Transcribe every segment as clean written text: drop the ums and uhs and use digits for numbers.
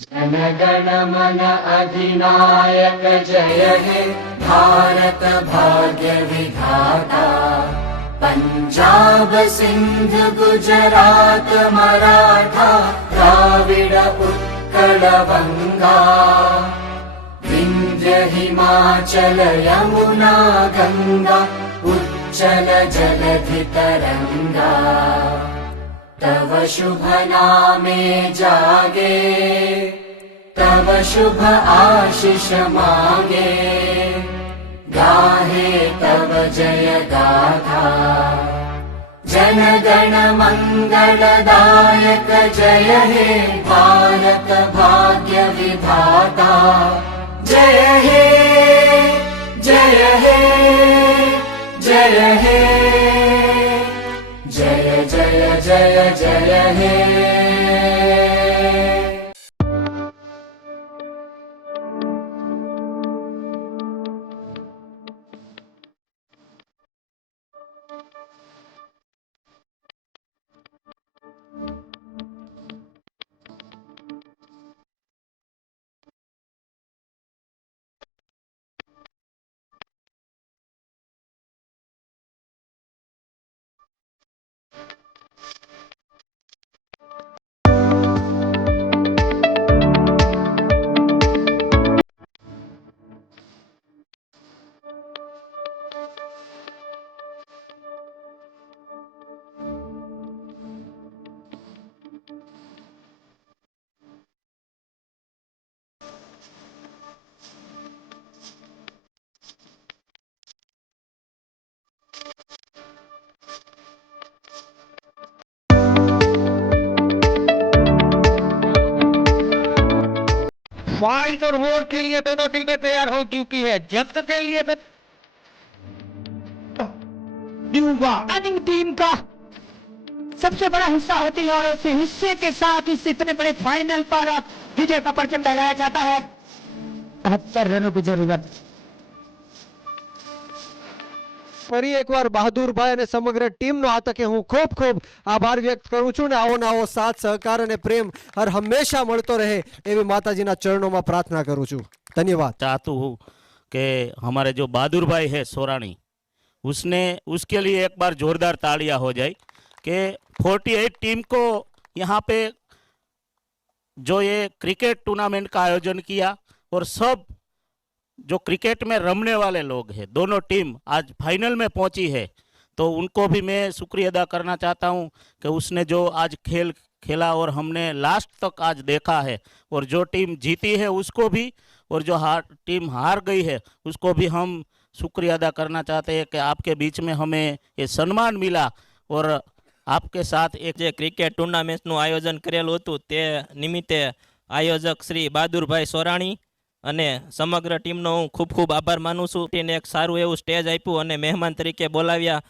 जन गण मन अधिनायक जय हे भारत भाग्य विधाता। पंजाब सिंध गुजरात मराठा द्राविड उत्कल बंगा। विंध्य हिमाचल यमुना गंगा उच्चल जलधि तरंगा। तव शुभ नामे जागे तव शुभ आशीष मांगे। गाहे तव जय गाथा जन गण मंगलदायक जय हे भारत भाग्य विधाता। जय हे जय हे जय हे जय जय जय जय हे। फाइट और वोट के लिए दोनों टीमें तैयार हो चुकी है। जब्त के लिए रनिंग टीम का सबसे बड़ा हिस्सा होती है और उस हिस्से के साथ इस इतने बड़े फाइनल पर विजय का परचम लगाया जाता है। 73 रनों की जरूरत। ફરી એકવાર બહાદુરભાઈ અને સમગ્ર ટીમનો આ તકે હું ખૂબ ખૂબ આભાર વ્યક્ત કરું છું ને આવો ને આવો સાથ સહકાર અને પ્રેમ હર હંમેશા મળતો રહે એવી માતાજીના ચરણોમાં પ્રાર્થના કરું છું। ધન્યવાદ। चाहता हूँ कि हमारे जो बहादुर भाई है सोरानी उसके लिए एक बार जोरदार तालियां हो जाए कि 48 टीम को यहाँ पे जो ये क्रिकेट टूर्नामेंट का आयोजन किया और सब जो क्रिकेट में रमने वाले लोग हैं दोनों टीम आज फाइनल में पहुंची है तो उनको भी मैं शुक्रिया अदा करना चाहता हूं कि उसने जो आज खेल खेला और हमने लास्ट तक आज देखा है और जो टीम जीती है उसको भी और जो टीम हार गई है उसको भी हम शुक्रिया अदा करना चाहते हैं कि आपके बीच में हमें ये सम्मान मिला और आपके साथ एक જે ક્રિકેટ ટુર્નામેન્ટનું આયોજન કરેલું હતું તે નિમિત્તે આયોજક શ્રી બહાદુરભાઈ સોરાણી અને સમગ્ર ટીમનો હું ખૂબ ખૂબ આભાર માનું છું। ટીમને એક સારું એવું સ્ટેજ આપ્યું અને મહેમાન તરીકે બોલાવ્યા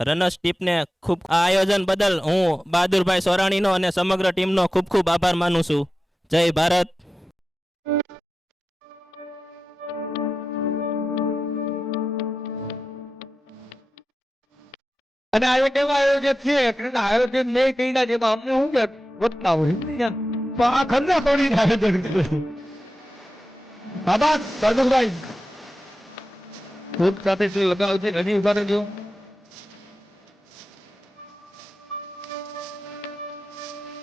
રનર્સ ટીમને ખૂબ આ આયોજન બદલ હું બહાદુરભાઈ સોરાણીનો અને સમગ્ર ટીમનો ખૂબ ખૂબ આભાર માનું છું। જય ભારત। અને આયોજન એવા આયોજક છે કે આયોજન નહીં કર્યા જેમાં અમને શું કે બતાવો આ ખંડા તોડીને આયોજન કર્યું। બાબા બહાદુરભાઈ ખૂબ સાથે લગાવ છે ઘણી ઉભા રહેજો।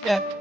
Yeah.